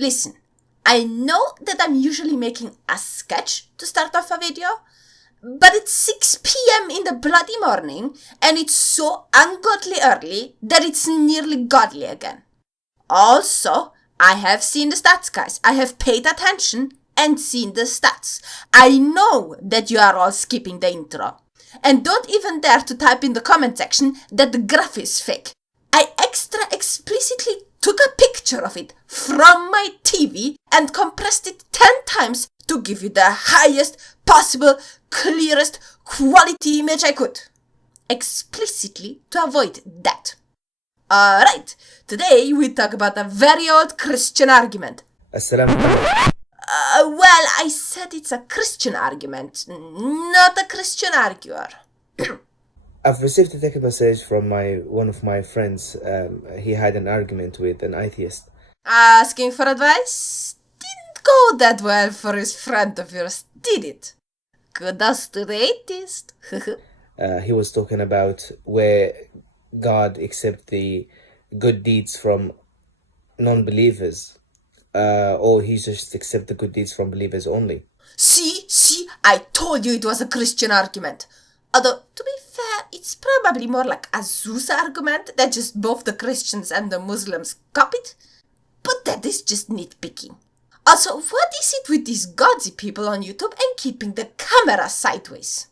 Listen, I know that I'm usually making a sketch to start off a video, but it's 6 p.m. in the bloody morning, and it's so ungodly early that it's nearly godly again. Also, I have seen the stats, guys. I have paid attention and seen the stats. I know that you are all skipping the intro. And don't even dare to type in the comment section that the graph is fake. I extra explicitly took a picture of it from my TV and compressed it 10 times to give you the highest possible, clearest quality image I could. Explicitly to avoid that. Alright, today we talk about a very old Christian argument. Assalamu alaikum. Well, I said it's a Christian argument, not a Christian arguer. I've received a text message from one of my friends. He had an argument with an atheist. Asking for advice? Didn't go that well for his friend of yours, did it? Kudos to the atheist. He was talking about where God accepts the good deeds from non-believers, or he just accepts the good deeds from believers only. See, I told you it was a Christian argument. Although, to be fair, it's probably more like a Zeus argument that just both the Christians and the Muslims copied. But that is just nitpicking. Also, what is it with these godsy people on YouTube and keeping the camera sideways?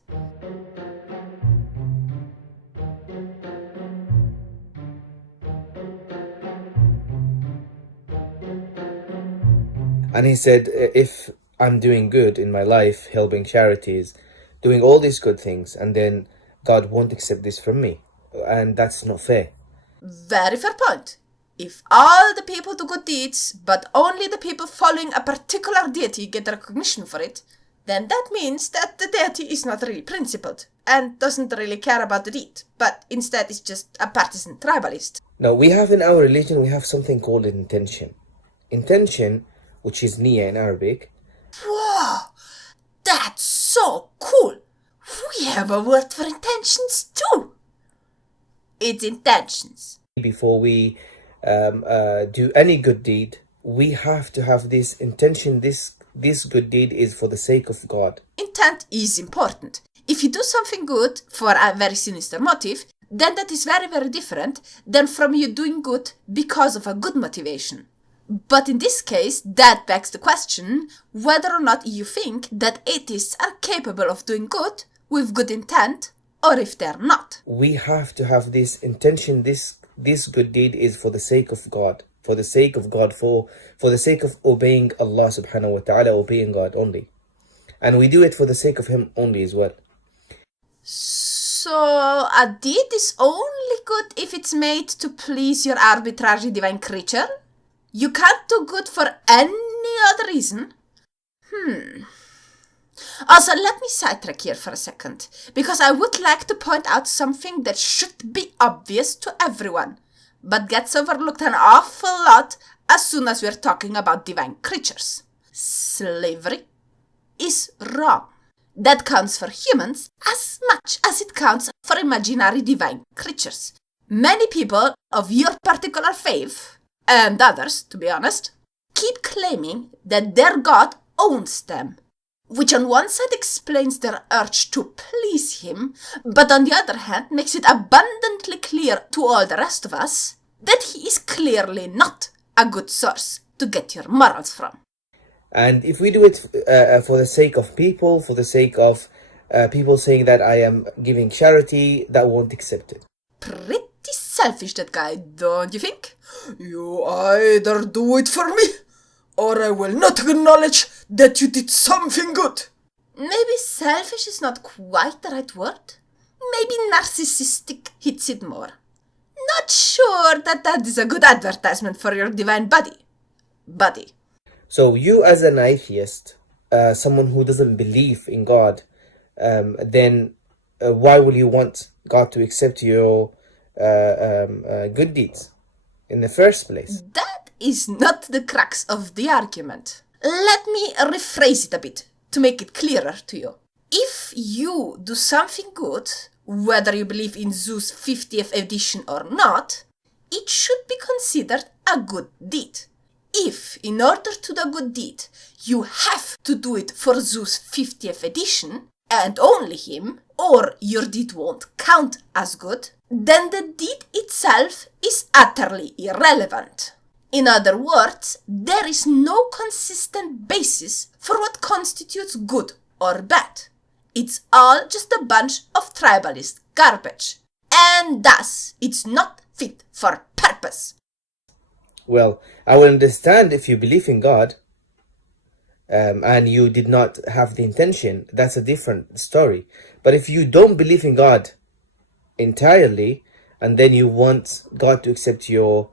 And he said, if I'm doing good in my life, helping charities, doing all these good things, and then God won't accept this from me. And that's not fair. Very fair point. If all the people do good deeds, but only the people following a particular deity get recognition for it, then that means that the deity is not really principled and doesn't really care about the deed, but instead is just a partisan tribalist. Now, we have in our religion, we have something called intention. Intention, which is niyyah in Arabic. Whoa! That's so cool! We have a word for intentions too! It's intentions. Before we do any good deed, we have to have this intention. This good deed is for the sake of God. Intent is important. If you do something good for a very sinister motive, then that is very, very different than from you doing good because of a good motivation. But in this case, that begs the question whether or not you think that atheists are capable of doing good with good intent, or if they're not. We have to have this intention. This good deed is for the sake of God. For the sake of God, for the sake of obeying Allah subhanahu wa ta'ala, obeying God only. And we do it for the sake of Him only as well. So, a deed is only good if it's made to please your arbitrary divine creature? You can't do good for any other reason? Also, let me sidetrack here for a second, because I would like to point out something that should be obvious to everyone, but gets overlooked an awful lot as soon as we're talking about divine creatures. Slavery is wrong. That counts for humans as much as it counts for imaginary divine creatures. Many people of your particular faith, and others, to be honest, keep claiming that their God owns them, which on one side explains their urge to please him, but on the other hand makes it abundantly clear to all the rest of us that he is clearly not a good source to get your morals from. And if we do it for the sake of people, for the sake of people saying that I am giving charity, that won't accept it. Pretty selfish, that guy, don't you think? You either do it for me, or I will not acknowledge that you did something good. Maybe selfish is not quite the right word. Maybe narcissistic hits it more. Not sure that is a good advertisement for your divine body. So you as an atheist, someone who doesn't believe in God, then why will you want God to accept your good deeds in the first place? That is not the crux of the argument. Let me rephrase it a bit to make it clearer to you. If you do something good, whether you believe in Zeus 50th edition or not, it should be considered a good deed. if, in order to do a good deed, you have to do it for Zeus' 50th edition, and only him, or your deed won't count as good, then the deed itself is utterly irrelevant. In other words, there is no consistent basis for what constitutes good or bad. It's all just a bunch of tribalist garbage. And thus, it's not fit for purpose. Well, I will understand if you believe in God and you did not have the intention. That's a different story. But if you don't believe in God entirely and then you want God to accept your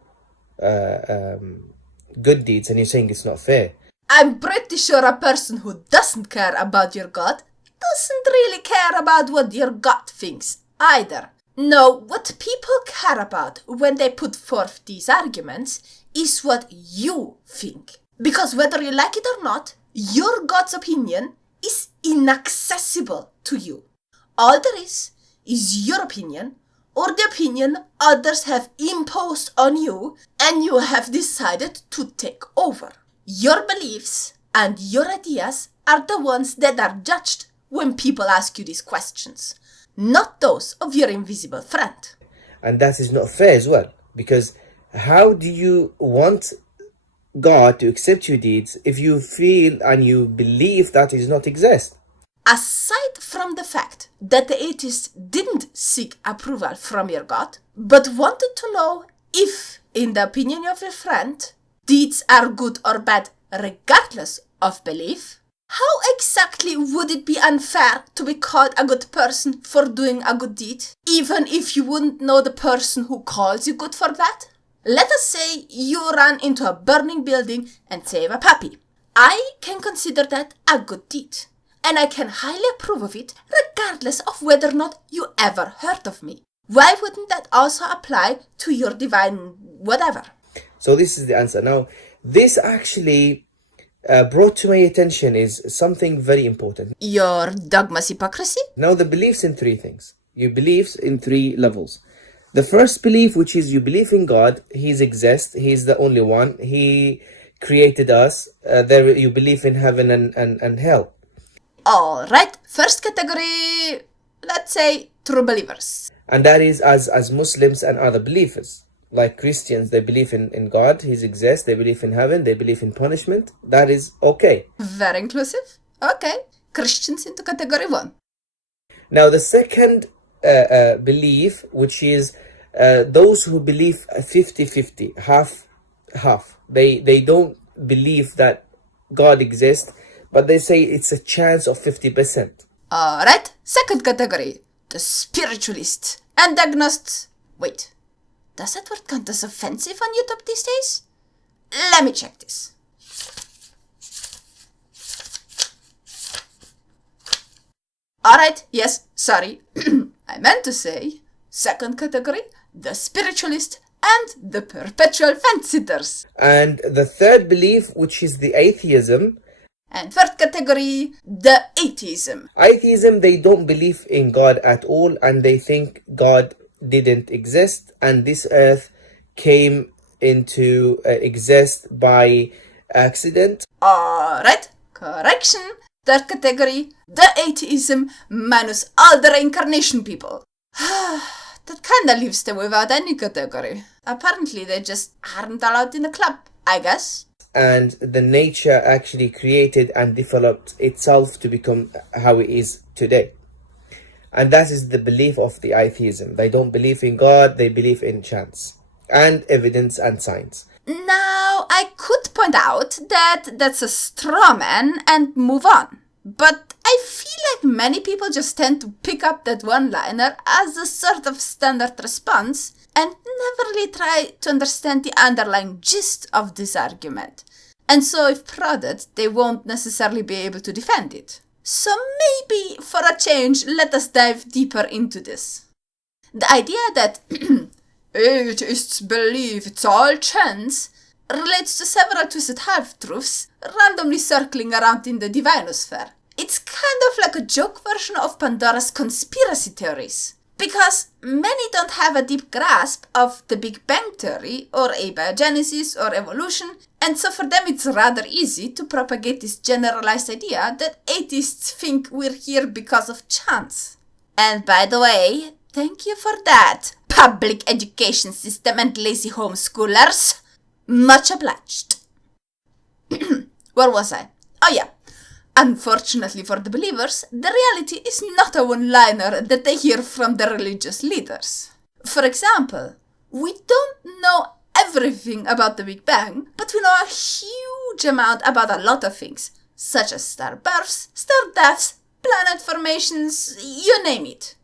good deeds and you're saying it's not fair. I'm pretty sure a person who doesn't care about your God doesn't really care about what your God thinks either. No, what people care about when they put forth these arguments is what you think. Because whether you like it or not, your God's opinion is inaccessible to you. All there is your opinion, or the opinion others have imposed on you and you have decided to take over. Your beliefs and your ideas are the ones that are judged when people ask you these questions, not those of your invisible friend. And that is not fair as well, because how do you want God to accept your deeds if you feel and you believe that it does not exist? Aside from the fact that the atheist didn't seek approval from your God, but wanted to know if, in the opinion of your friend, deeds are good or bad regardless of belief, how exactly would it be unfair to be called a good person for doing a good deed, even if you wouldn't know the person who calls you good for that? Let us say you run into a burning building and save a puppy. I can consider that a good deed, and I can highly approve of it regardless of whether or not you ever heard of me. Why wouldn't that also apply to your divine whatever? So this is the answer. Now, this actually brought to my attention is something very important. Your dogma's hypocrisy? Now, the beliefs in three things. You believe in three levels. The first belief, which is you believe in God, He exists, He's the only one, He created us, you believe in heaven and hell. Alright, first category, let's say true believers. And that is as Muslims and other believers. Like Christians, they believe in God, He exists, they believe in heaven, they believe in punishment. That is okay. Very inclusive. Okay, Christians into category 1. Now the second belief, which is those who believe 50-50, half. They don't believe that God exists, but they say it's a chance of 50%. Alright, second category, the spiritualists and agnostics. Wait, does that word count as offensive on YouTube these days? Let me check this. Alright, yes, sorry. I meant to say, second category, the spiritualist and the perpetual fence-sitters. And the third belief, which is the atheism. And third category, the atheism. Atheism, they don't believe in God at all, and they think God didn't exist, and this earth came into exist by accident. Alright, correction. Third category, the atheism minus all the reincarnation people. That kinda leaves them without any category. Apparently they just aren't allowed in the club, I guess. And the nature actually created and developed itself to become how it is today. And that is the belief of the atheism. They don't believe in God, they believe in chance and evidence and science. Now, I could point out that that's a straw man and move on. But I feel like many people just tend to pick up that one-liner as a sort of standard response and never really try to understand the underlying gist of this argument. And so if prodded, they won't necessarily be able to defend it. So maybe, for a change, let us dive deeper into this. The idea that atheists believe it's all chance relates to several twisted half-truths randomly circling around in the divinosphere. It's kind of like a joke version of Pandora's conspiracy theories. Because many don't have a deep grasp of the Big Bang Theory, or abiogenesis, or evolution, And so for them it's rather easy to propagate this generalized idea that atheists think we're here because of chance. And by the way, thank you for that, public education system and lazy homeschoolers. Much obliged. Where was I? Oh yeah. Unfortunately for the believers, the reality is not a one-liner that they hear from the religious leaders. For example, we don't know everything about the Big Bang, but we know a huge amount about a lot of things, such as star births, star deaths, planet formations, you name it.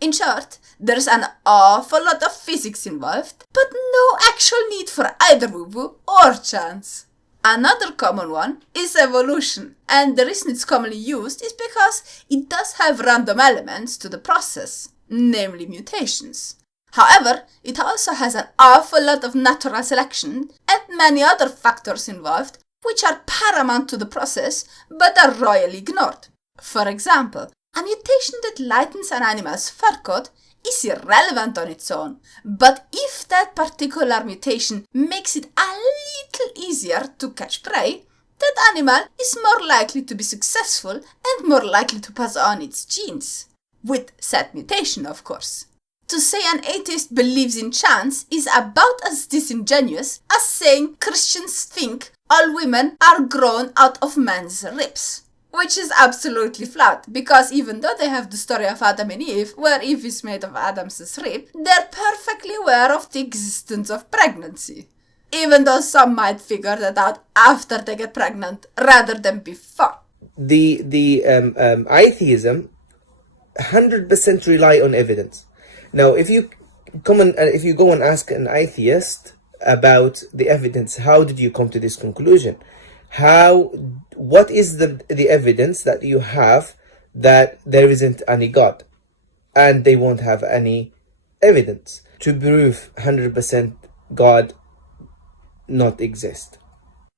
In short, there's an awful lot of physics involved, but no actual need for either woo-woo or chance. Another common one is evolution, and the reason it's commonly used is because it does have random elements to the process, namely mutations. However, it also has an awful lot of natural selection and many other factors involved which are paramount to the process but are royally ignored. For example, a mutation that lightens an animal's fur coat is irrelevant on its own, but if that particular mutation makes it a little easier to catch prey, that animal is more likely to be successful and more likely to pass on its genes. With said mutation, of course. To say an atheist believes in chance is about as disingenuous as saying Christians think all women are grown out of men's ribs. Which is absolutely flat, because even though they have the story of Adam and Eve, where Eve is made of Adam's rib, they're perfectly aware of the existence of pregnancy. Even though some might figure that out after they get pregnant, rather than before. The atheism 100% rely on evidence. Now, if you go and ask an atheist about the evidence, how did you come to this conclusion? What is the evidence that you have that there isn't any God? And they won't have any evidence to prove 100% God not exist.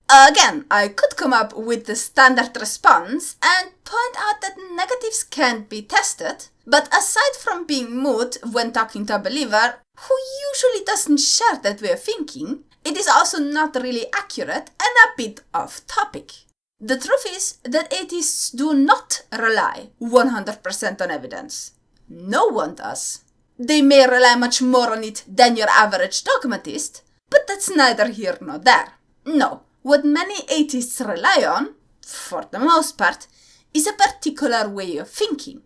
Again, I could come up with the standard response and point out that negatives can't be tested, but aside from being moot when talking to a believer who usually doesn't share that way of thinking, it is also not really accurate and a bit off topic. The truth is that atheists do not rely 100% on evidence. No one does. They may rely much more on it than your average dogmatist, but that's neither here nor there. No, what many atheists rely on, for the most part, is a particular way of thinking.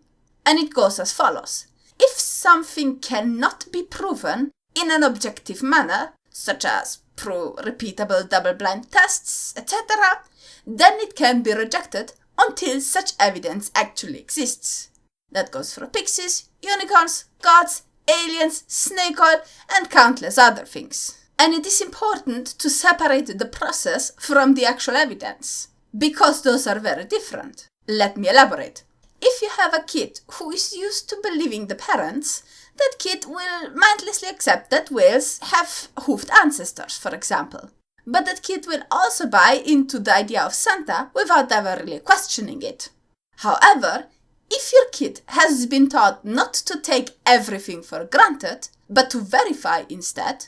And it goes as follows. If something cannot be proven in an objective manner, such as through repeatable double-blind tests, etc., then it can be rejected until such evidence actually exists. That goes for pixies, unicorns, gods, aliens, snake oil, and countless other things. And it is important to separate the process from the actual evidence, because those are very different. Let me elaborate. If you have a kid who is used to believing the parents, that kid will mindlessly accept that whales have hoofed ancestors, for example. But that kid will also buy into the idea of Santa without ever really questioning it. However, if your kid has been taught not to take everything for granted, but to verify instead,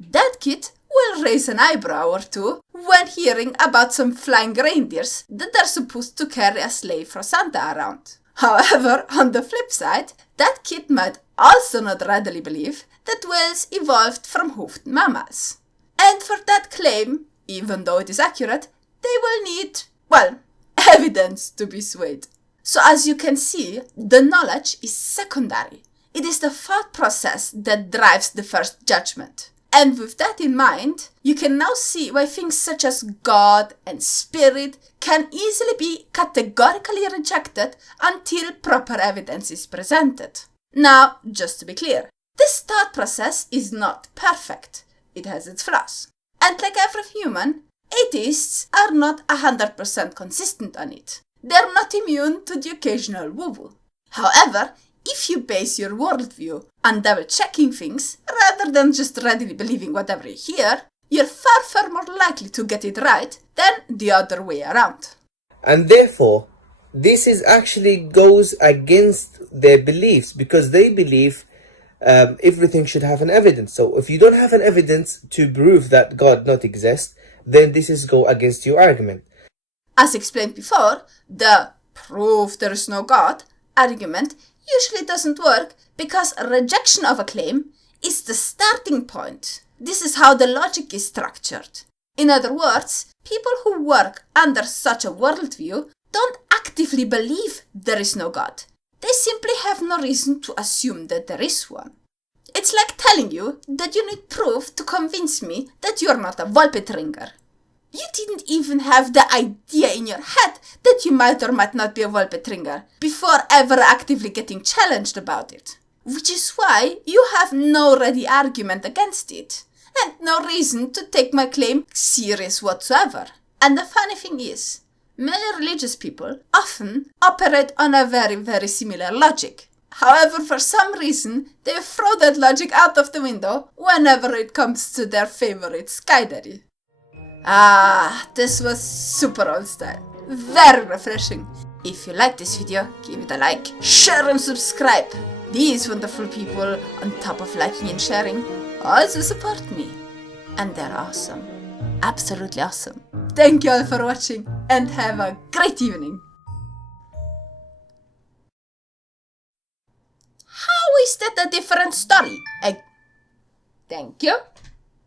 that kid will raise an eyebrow or two when hearing about some flying reindeers that are supposed to carry a sleigh for Santa around. However, on the flip side, that kid might also not readily believe that whales evolved from hoofed mammals. And for that claim, even though it is accurate, they will need, well, evidence to be swayed. So as you can see, the knowledge is secondary. It is the thought process that drives the first judgment. And with that in mind, you can now see why things such as God and Spirit can easily be categorically rejected until proper evidence is presented. Now, just to be clear, this thought process is not perfect. It has its flaws. And like every human, atheists are not 100% consistent on it. They're not immune to the occasional woo-woo. However, if you base your worldview on double-checking things, rather than just readily believing whatever you hear, you're far, far more likely to get it right than the other way around. And therefore, this is actually goes against their beliefs, because they believe everything should have an evidence. So if you don't have an evidence to prove that God not exists, then this is go against your argument. As explained before, the proof there is no God argument usually doesn't work because rejection of a claim is the starting point. This is how the logic is structured. In other words, people who work under such a worldview don't actively believe there is no God. They simply have no reason to assume that there is one. It's like telling you that you need proof to convince me that you're not a Vulpit ringer. You didn't even have the idea in your head that you might or might not be a Vulpit ringer before ever actively getting challenged about it. Which is why you have no ready argument against it, and no reason to take my claim serious whatsoever. And the funny thing is, many religious people often operate on a very, very similar logic. However, for some reason, they throw that logic out of the window whenever it comes to their favorite skydaddy. Ah, this was super old style. Very refreshing. If you like this video, give it a like, share and subscribe. These wonderful people, on top of liking and sharing, also support me. And they're awesome. Absolutely awesome. Thank you all for watching and have a great evening. How is that a different story? Thank you.